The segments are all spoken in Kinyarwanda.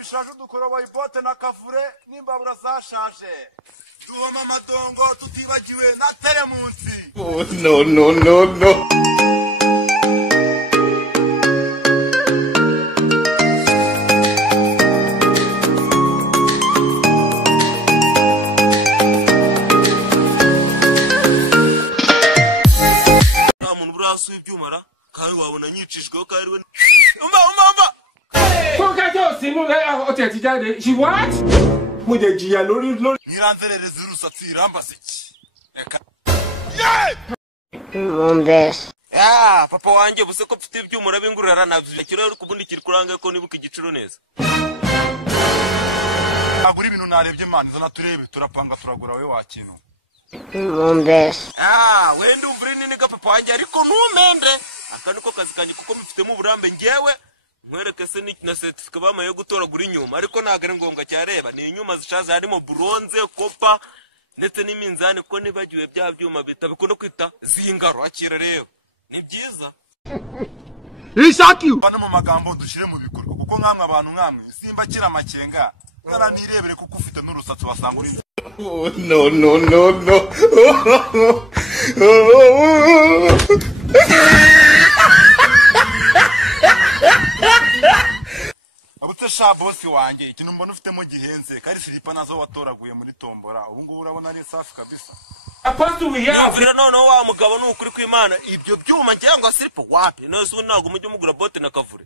bishaje dukoroboye bote na kafure n'imbabura zashaje duhoma amadongo tutibagiwe na teremunsi. Oh no. Asu ibyumara kandi wabona nyicishweho kandi we umba She what? Mudejiya lori niranzerereza urusatsi irambase iki reka papa wanjye buse ko mfite ibyumura bingurira navyo kiro uri kubundikira kuranga ko nibuka igiciro neza agura ibintu narebye mani zana turebe turapanga turagura we wakintu wende umvire nini ga papa wanjye ariko ntumende aka niko kazi kanje kuko mfitemo uburambe ngewe nkwereke se na certificate bamaye gutoragura inyuma ariko nagare ngombwa cyareba ni inyuma zishaza harimo bronze kopa ndetse n'iminzani ko nibagiwe bya byuma bitabikunda kwita zingaro akira rero ni byiza ishaki bana mu magambo dushire mu bikorwa kuko nkamwe abantu nkamwe simba kira amakenga ngara nirebere kuko ufite n'urusatsi wasanga uri Oh no. abutse sha boss wanjye ikintu mbona ufite mu gihenze kari silipa nazo watoraguye muri tombora ubu ngubu urabona ari safi kabisa yavira noneho wa mugabo n'ukuri kw'Imana ibyo byuma ngiye ngo silipa wapi nose unago mujye mugura bote na kavure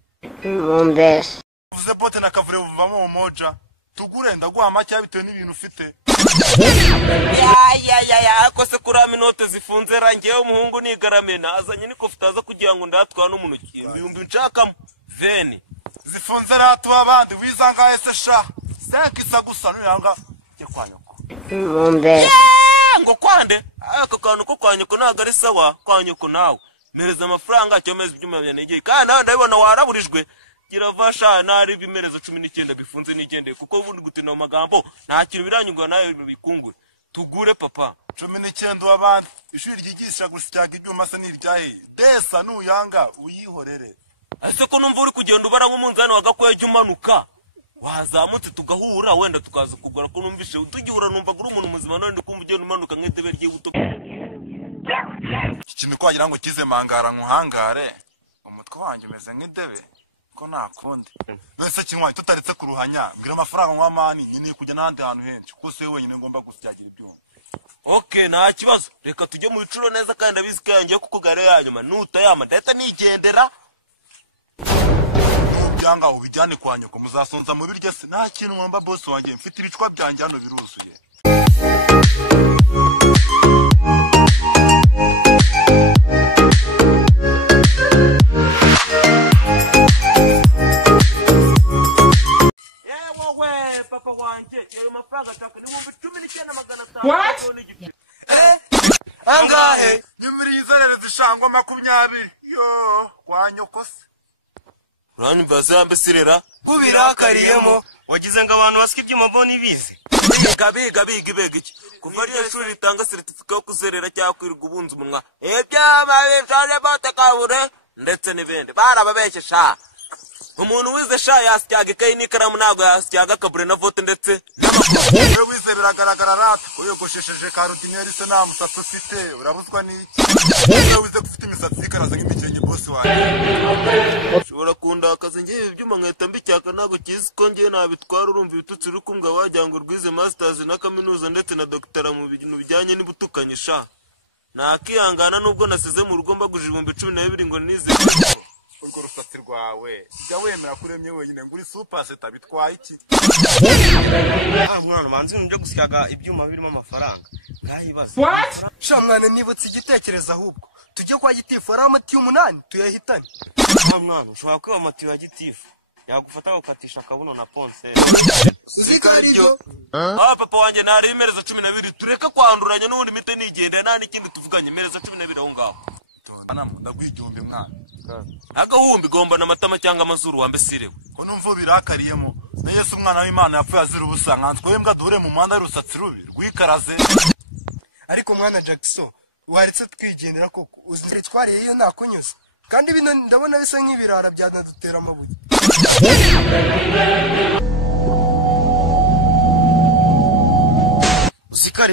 uvuze bote na kavure buvamo umoja tugure ndaguha make bitewe n'ibintu ufite ya kose kurama inote zifunze rangiye umuhungu nigaramena azanye niko fitaza kugira ngo ndatwa n'umuntu ibihumbi nshakamo veni zifunze ratu abandi wizanga ese sha sekisa gusa nuyanga cyo kwanyoko ngo kwande aka kantu ko kwanyoko nagare sawa kwanyoko nawe mereza amafaranga cyo mezi byuma byanegeye kandi nawe ndabibona waraburijwe gira vasha nari bimerezo 19 bifunze nigendeye kuko ubundi gutina mu magambo nta kintu biranyungwa nayo bikungure tugure papa 19 wabandi ishuri ryigisha gusyaga ibyuma se niryahe desa nuyanga uyihorere ase ko numva uri kugenda ubara nk'umunzani wagakoye cyumanuka wazamutse tugahura wenda tukaza kugura ko numvishe utugihura numva guri umuntu muzima none kumva ugenda umanuka nk'itebe ry'ubuto ikintu kwagira ngo kize mangara nkuhangare umutwe wanjye umeze nk'idebe ko nakundi wese kinywa tutaretse kuruhanya ngira amafaranga nk'amani nyine kujya n'andi hantu henshi kuko se wenyine ngomba gusyagira ibyuma okay nta kibazo reka tujye mu bicuro neza kandi abisika yanjye kuko gare yanyuma nutayama ndetse nigendera byanga ubijyane kwa nyoko muzasonza mu biryo se nta kintu mwamba boss wanjye mfite ibicwa byanjye hano biruzuye papa wanjye cyo mafaranga ataka ni 19,500 What? angahe nyumiri izarere zishangwa 20 yo kwa nyoko se Rani bazambe sirera kubirakariyemo wagize ngo abantu basika ibyuma bo nibize biga ibegiki kuva ari ishuri ritanga certificate yo kuzerera cyangwa kwirirwa ubunzi umunwa by'ababeshane batakabure ndetse n'ibindi barababeshesha umuntu wize sha yasyaga ikayi n'ikaramu ntabwo yasyaga kabure na vote ndetse n'amakuru wize biragaragara rata uyogoshesheje karutineri se nta musatsi ufite urabuzwa n'iki wize gufite imisatsi ikaraza nk'imikenke boss wanjye ushobora kundakaza ngiye ibyuma nkahita mbicyaka ntabwo kizi ko ngiye nabitwara urumva ibitutsi uri kumbwa wagira ngo rwize masters na kaminuza ndetse na doctora mu bintu bijyanye n'ubutukanyi sha nakihangana nubwo nasize mu rugo mbaguje 12 ngo nize urwo rusatsi rwawe jya wemera kuremye wenyine nguri super seta bitwaye iki mwana manzi ibintu byo gusyaga ibyuma birimo amafaranga ngahibaza What? sha mwana nibutse igitekerezo ahubwo tujye kwa gitifu ari amatiyo 8 tuyahitane mwana ushobora kwiba amatiyo ya gitifu yakufata gukatisha akabuno na ponse zikaribyo papa wanjye nari imereza 12 tureka kwanduranya n'ubundi mite nigende nta n'ikindi tuvuganye imereza 12 aho ngaho ndagwigihumbi mwana agahumbi gomba n'amatama cyangwa amazuru wambe sirewe ko numva birakariyemo na Yesu umwana w'Imana yapfuye azira ubusa nkanswe mbwa duhure mu muhanda y'urusatsi rubi rwikaraze ariko mwana Jackson waretse twigendera koko uzire twariye iyo nakunyuze kandi bino ndabona bisa nk'ibirara byanadutera amabuye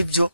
ari byo